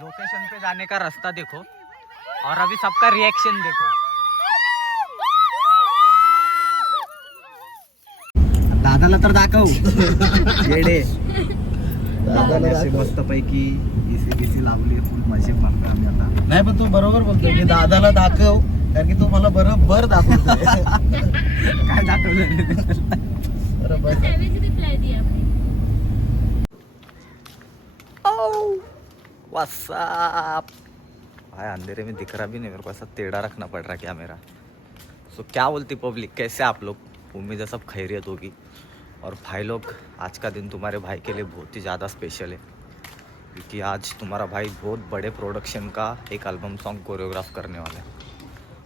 Location पे जाने का रास्ता देखो और अभी सबका रिएक्शन देखो। दादाला तर दाखव येडे। दादाने असे मस्त पैकी एसी बीसी लावली, फुल मजे मारतो आम्ही आता। नाही पण तू बरोबर बोलतोय की दादाला दाखव, कारण की तू मला बरोबर दाखवतोय। काय दाखवलं बरोबर। व्हाट्स अप भाई, अंधेरे में दिख रहा भी नहीं मेरे को, ऐसा टेढ़ा रखना पड़ रहा कैमरा। सो क्या बोलती पब्लिक, कैसे आप लोग? उम्मीद है सब खैरियत होगी। और भाई लोग, आज का दिन तुम्हारे भाई के लिए बहुत ही ज़्यादा स्पेशल है, क्योंकि आज तुम्हारा भाई बहुत बड़े प्रोडक्शन का एक एल्बम सॉन्ग कोरियोग्राफ करने वाला है।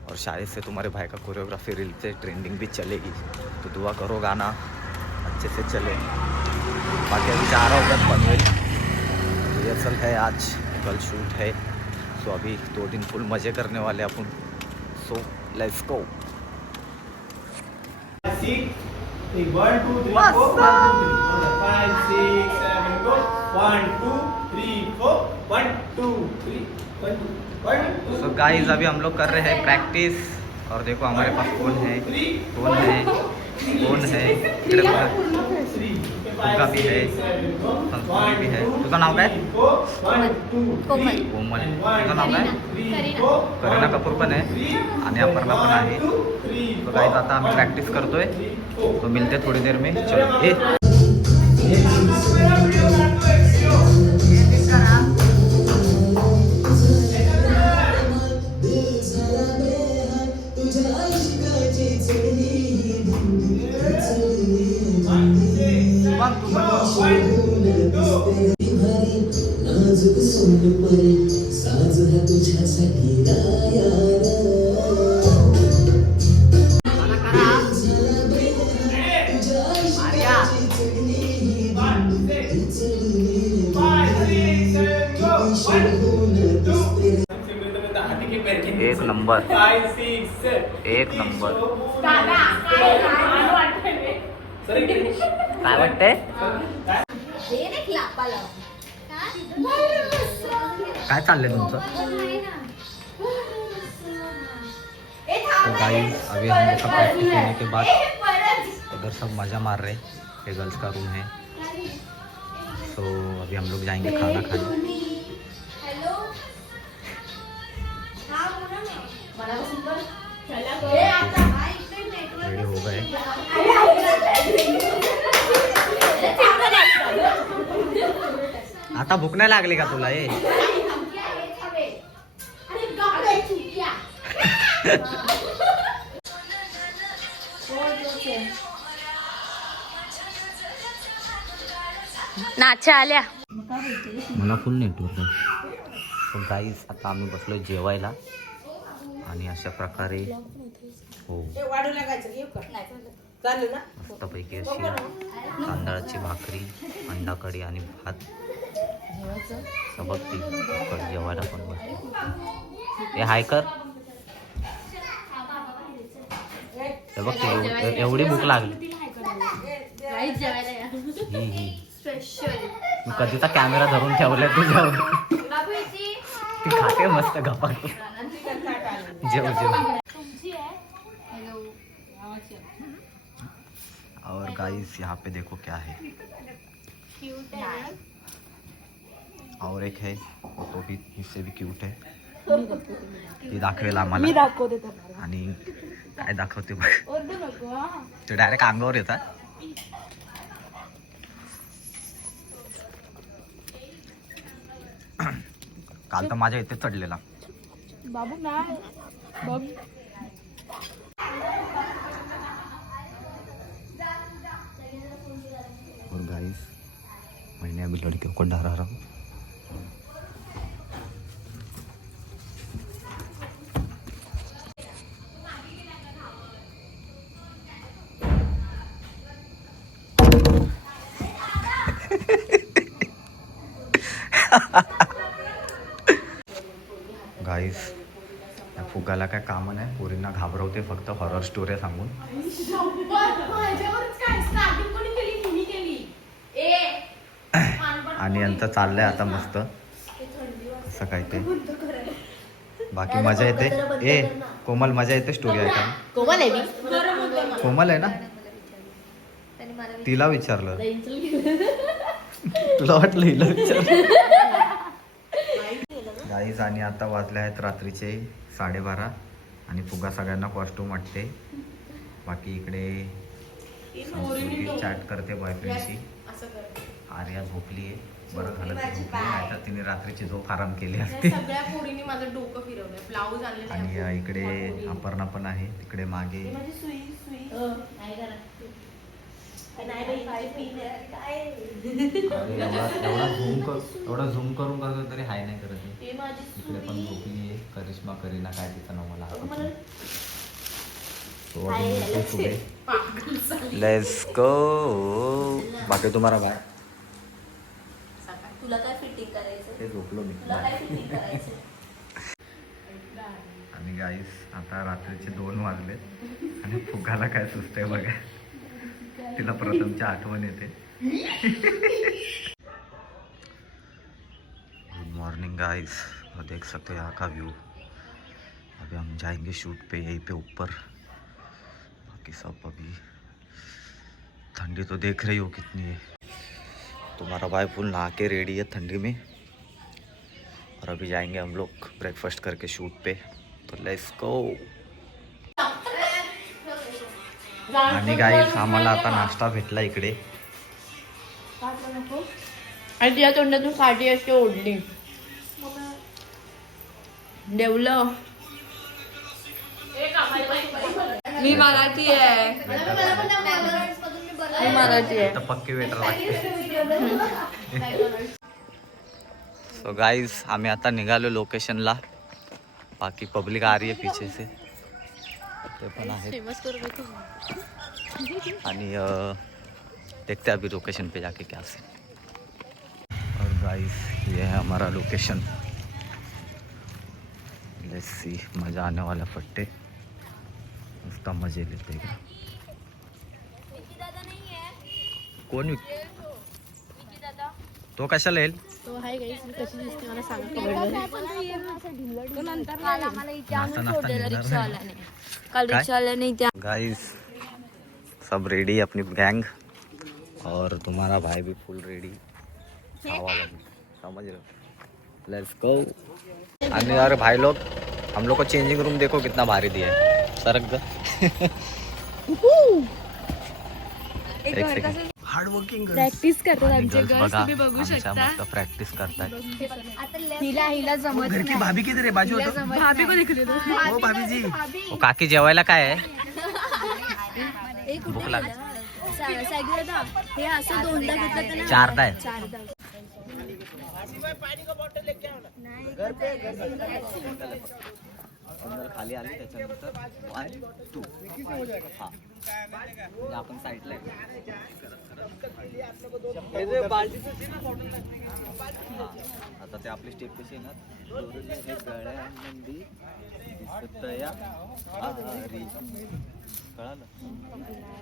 और शायद से तुम्हारे भाई का कोरियोग्राफी रील से ट्रेंडिंग भी चलेगी, तो दुआ करो गाना अच्छे से चले। बाकी अभी जा रहा होगा पनवेल, रिहर्सल है आज, कल शूट है। सो अभी 2 दिन फुल मज़े करने वाले अपन। So let's go. 1 2 3 4 5 6 7 go 1 2 3 4 1 2 3 1 2। So guys, अभी हम लोग कर रहे हैं प्रैक्टिस। और देखो हमारे पास कौन है, कौन है, कौन है, फुग्गा भी है, संस्कृति भी है। तुझं नाव काय? कोमल। तुझं नाव काय? करीना कपूर पण आहे आणि अपर्णा पण आहे। तो गाइस आता आम्ही प्रॅक्टिस करतोय, तो मिलते थोड़ी देर में। चलो एक नंबर, एक नंबर। काय वाटतंय? काय चाललंय तुमचं? तो गाइस, अभी हम लोग का प्रैक्टिस होने के बाद उधर सब मज़ा मार रहे। ये गर्ल्स का रूम है। तो अभी हम लोग जाएंगे खाना खाने। रेडी हो गए। आता भूक नाही लागली का तुला? ए नाचा आल्या मला फुल नेटवर्क आहे। तो गाईज, आता आम्ही बसलो जेवायला आणि अशा प्रकारे हो मस्तपैकी अशी तांदळाची भाकरी, अंडा कढी आणि भात सबकती जेवायला पण बसतो। हे हाय कर, हे बघ एवढी भूक लागली। मी कधीचा कॅमेरा धरून ठेवलाय तुझ्यावर। ती खाते मस्त गप्पा। जेव जेव। और गाइस, यहाँ पे देखो क्या है। और एक है, तो भी इससे भी क्यूट है। ती दाखवेल आम्हाला आणि काय दाखवते बघ, ते डायरेक्ट अंगावर येतात। काल तर माझ्या इथे चढलेला बाबू नाही बघ। और गाइस, मैंने अभी लड़कियों को डरा रहा हूँ। गाइस, या फुगाला काय काम नाही, पोरींना घाबरवते फक्त हॉरर स्टोरी सांगून। आणि यांचं चाललंय आता मस्त असं काय ते. बाकी मजा येते. ए कोमल, मजा येते स्टोरी ऐकायला. कोमल आहे मी. कोमल आहे ना, तिला विचारलं. तुला वाटलं हिला विचारलं. गाईज आणि आता वाजले आहेत रात्रीचे 12:30 आणि फुगा सगळ्यांना कॉस्ट्यूम वाटते. बाकी इकडे संस्कृती चॅट करते बॉयफ्रेंडशी. आर्या झोपली आहे. बरं झालं ती झोपली, नाही तर तिने रात्रीची झोप आराम केली असते. सगळ्या पोरींनी माझं डोकं फिरवलंय. ब्लाऊज आणले आणि इकडे अपर्णा पण आहे. तिकडे मागे एवढा झूम करून करतो तरी हाय नाही करत आहे. इकडे पण झोपली आहे करिश्मा, करीना काय तिचं नाव मला आठवत. Let's go. बाकी तुम्हाला काय तुला काय फिटिंग करायचं? ते झोपलो मी. तुला काय फिटिंग करायचं? आणि गाईस आता रात्रीचे 2 वाजले आणि फुगाला काय सुचतंय बघा. तिला प्रथमची आठवण येते. गुड मॉर्निंग गाइस, देख सकते हो यहाँ का व्यू. अभी हम जाएंगे शूट पे, यहीं पे ऊपर. बाकी सब अभी ठंडी तो देख रही हो कितनी है. तुम्हारा भाई फुल नहा के रेडी है ठंडी में. और अभी जाएंगे हम लोग ब्रेकफास्ट करके शूट पे. तो लेट्स गो. आणि गाईस आम्हाला आता नाश्ता भेटला इकडे. आणि तिच्या तोंडातून काठी अशी ओढली. देवलं. मी मराठी आहे. मी मराठी आहे. तर पक्के वेटर लागते. सो गाईज आम्ही आता निघालो लोकेशनला. बाकी पब्लिक आ रही है पीछे से. ते पण आहे. आणि देखते हैं अभी लोकेशन पे जाके क्या से. और गाइस ये है हमारा लोकेशन. लेट्स सी, मज़ा आने वाला पट्टे. उसका मजे लेते हैं. कोण तो कशाला येईल? तो हाय गाईस, मी कशी दिसते मला सांगा कमेंट मध्ये. मला इथे सोडलेलं रिक्षावाल्याने. काल रिक्षावाल्याने इथे. गाइस सब रेडी अपनी गैंग. और तुम्हारा भाई भी फुल रेडी. समझ रहे हो. Let's go. आणि यार भाई लोग, हम लोग को चेंजिंग रूम देखो कितना भारी दिया है. सरक ग. एक सेकंड. हार्ड वर्किंग प्रॅक्टिस करतात आमचे गर्ल्स गर्ल्स, बघा तुम्ही बघू आमच्या शकता. मस्त प्रॅक्टिस करताय. हिला जमत घर की भाभी किधर है? बाजू होतो. भाभी को दिखले ओ भाभी जी. ओ काकी जेवायला काय आहे? भूक लाग. हे असं दोनदा घेतलं तर चारदा आहे. खाली आली त्याच्यानंतर 1 2 हा. आपण साईडला आता ते आपली स्टेप कशी येणार. गळ्यांमध्ये दिसतया आरी. कळालं.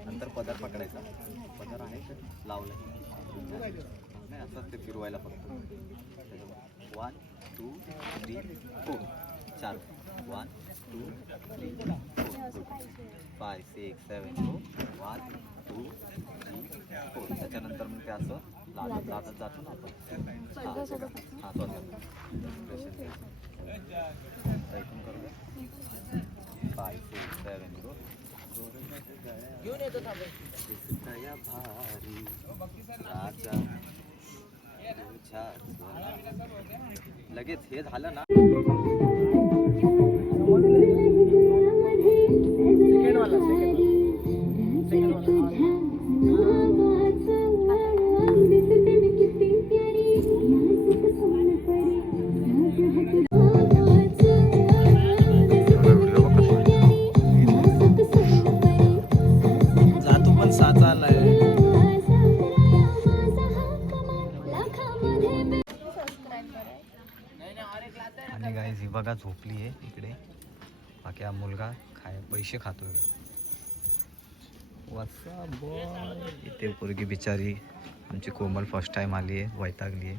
नंतर पदर पकडायचा. पदर आहे तर लावलं नाही, असंच ते फिरवायला फक्त. 1 2 3 4 4. 1 2 3 4 5 6 7 1 2 3 4. त्याच्यानंतर मग ते असं लादत लादत जातो ना आपण. हां स्वतः ऐकून करूया. 5 6 7 घेऊन येतो दिसतया भारी राजा तुझ्या. लगेच हे झालं ना. जातो पण साचा आलाय. आणि गाईज ही बघा झोपली आहे इकडे. बाकी हा मुलगा पैसे खातोय. वसा बॉय. इथे पोरगी बिचारी आमची कोमल फर्स्ट टाइम आली आहे, वैतागली आहे.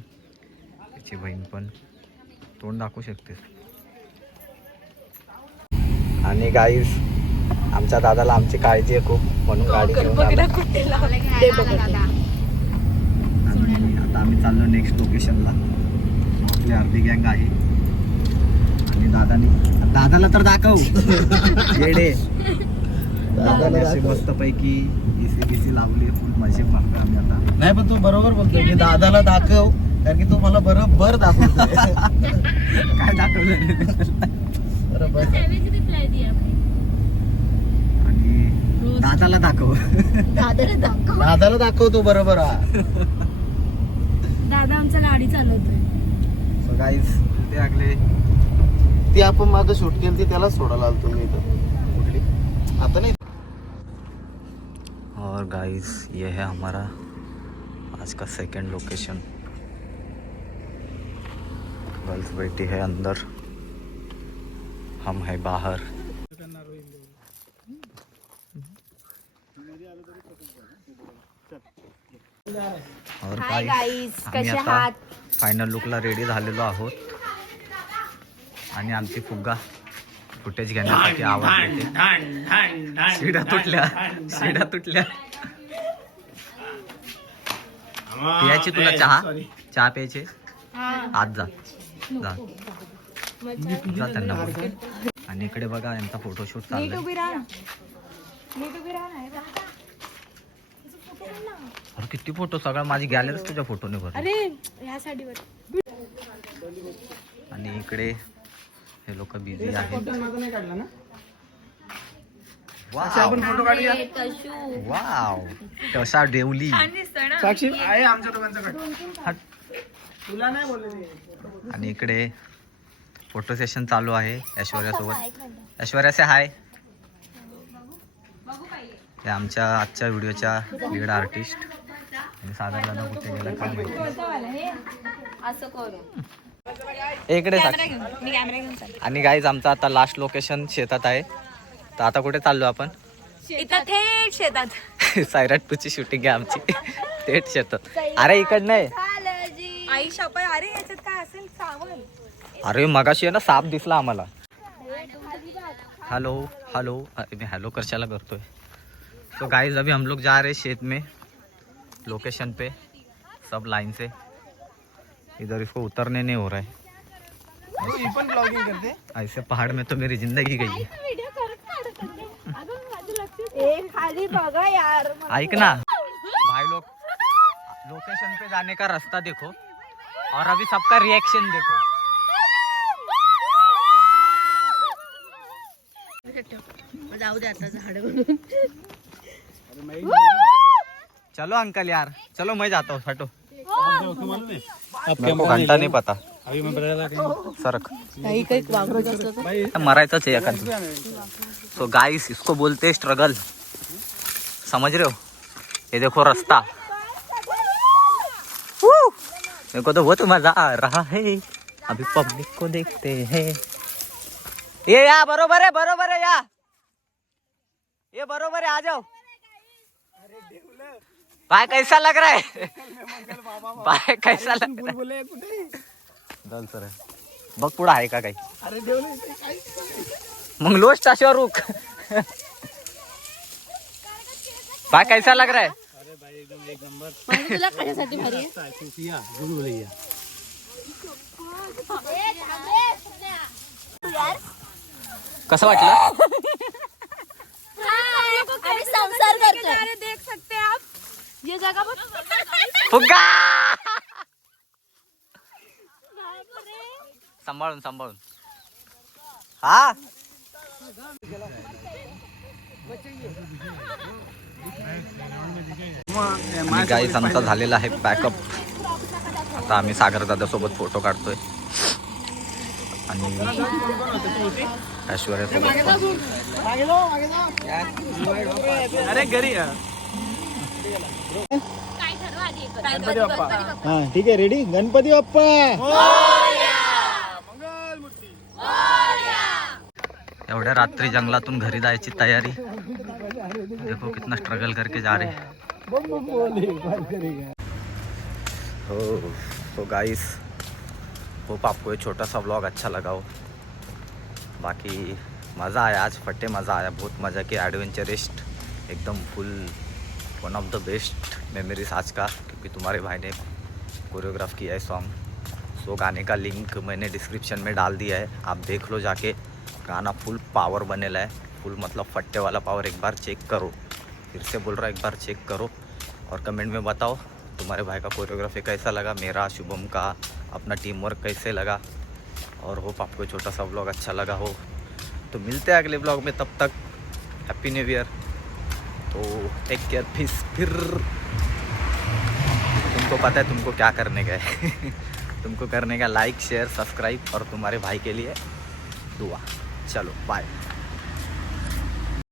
त्याची बहीण पण. तोंड दाखवू शकतेस. आणि गाईस आमच्या दादाला आमची काळजी आहे खूप म्हणून गाडी घेऊन आलो. आणि आता आम्ही चाललो नेक्स्ट लोकेशनला. आपली अर्धी गँग आहे आणि दादाला तर दाखव येडे. दादाने अशी मस्त पैकी एसी लावली फुल मजे मारतो आम्ही आता. नाही पण तू बरोबर बोलतोय की दादाला दाखव कारण की तू मला बरोबर दाखवतोय. काय दाखवलं बरोबर. आणि दादाला दाखव. दादाला दाखव तू बरोबर. दादा आमचा गाडी चालवतोय. सो गाइस ते आगले ती आपण मागं शूट केली ती त्याला सोडायला आलतो मी इथं. कुठली आता नाही. और गाइस ये है हमारा आज का सेकंड लोकेशन. गर्ल्स बैठी है अंदर, हम है बाहर. और हाय गाईस, आम्ही कसे आता आहात? फायनल लुकला रेडी झालेलो आहोत आणि आमची फुग्गा फुटेज घेण्यासाठी आवाज देते. शिड्या तुटल्या. प्यायची तुला चहा प्यायचे. आज जा त्यांना बोल. आणि इकडे बघा यांचा फोटोशूट चाललाय. अरे किती फोटो, सगळा माझी गॅलरीच तुझ्या फोटोने भरली. अरे ह्या साडीवर आणि इकडे हे लोक बिझी आहेत. वाव तसा डेवली. साक्षी आहे आमच्या दोघांचा कट. तुला नाही बोलले. आणि इकडे फोटो सेशन चालू आहे ऐश्वर्यासोबत. ऐश्वर्या से हाय. हे आमच्या आजच्या व्हिडिओच्या लीड आर्टिस्ट. आणि सागर दादा कुठे गेला काय माहिती. असं करू. इकडे आणि गाईज आमचं आता लास्ट लोकेशन शेतात आहे. तर आता कुठे चाललो आपण? इथं थेट शेतात. सायराट 2ची शूटिंग आहे आमची थेट शेतात. अरे इकडं नाही. आई शपथ. अरे याच्यात काय असेल सावल. अरे मगाशी आहे ना साप दिसला आम्हाला. हेलो मैं हेलो कशाला करतोय. तो गाइस अभी हम लोग जा रहे हैं खेत में लोकेशन पे. सब लाइन से इधर इसको उतरने नहीं हो रहा है. ऐसे पहाड़ में तो मेरी जिंदगी गई है. खाली बघा यार. ऐक ना भाई लोग, लोकेशन पे जाने का रास्ता देखो और अभी सबका रिएक्शन देखो. जाऊ दे आता झाड. चलो अंकल यार चलो, मैं जाता हूँ. हटो, मेरे को घंटा नहीं पता. सरक मरायचंच आहे एखाद. तो गाइस इसको बोलते हैं स्ट्रगल. समझ रहे हो? ये देखो रास्ता. मेरे को तो बहुत मजा आ रहा है. अभी पब्लिक को देखते हैं. ये या बरोबर है या ये बरोबर है. आ जाओ भाई. कैसा लग रहा है भाई? कैसा लग रहा है? चल सर बघ पुढं आहे का काही. मग लो स्टेशन रुक. भाई कैसा लग रहा है? तुला खाण्यासाठी भारी आहे. कसं वाटलं? आम्ही संसार करतोय. देख सकते आप ये जगह फुग्गा. सांभाळून हा. गाईस आमचा झालेला आहे पॅकअप. आता आम्ही सागर दादा सोबत फोटो काढतोय आणि ऐश्वर्या सोबत. अरे घरी हा ठीक आहे. रेडी. गणपती बाप्पा. एवढ्या रात्री जंगलातून घरी जायची तयारी. देखो कितना स्ट्रगल करके जा रहे हैं. हो. तो गाइस होप आपको ये छोटा सा व्लॉग अच्छा लगा हो। बाकी मज़ा आया आज, फटे मज़ा आया, बहुत मज़ा किया। एडवेंचरिस्ट एकदम फुल, one of the best memories आज का, क्योंकि तुम्हारे भाई ने कोरियोग्राफ किया है सॉन्ग। सो गाने का लिंक मैंने डिस्क्रिप्शन में डाल दिया है, आप देख लो जाके। गाना फुल पावर बनेला है, फुल मतलब फट्टे वाला पावर। एक बार चेक करो, फिर से बोल रहा, एक बार चेक करो और कमेंट में बताओ तुम्हारे भाई का कोरियोग्राफी कैसा लगा, मेरा शुभम का अपना टीम वर्क कैसे लगा। और होप आपको छोटा सा व्लॉग अच्छा लगा हो। तो मिलते हैं अगले व्लॉग में, तब तक हैप्पी न्यू ईयर। तो टेक केयर, फिर तुमको पता है तुमको क्या करने का है तुमको करने का लाइक शेयर सब्सक्राइब और तुम्हारे भाई के लिए दुआ। चलो बाय।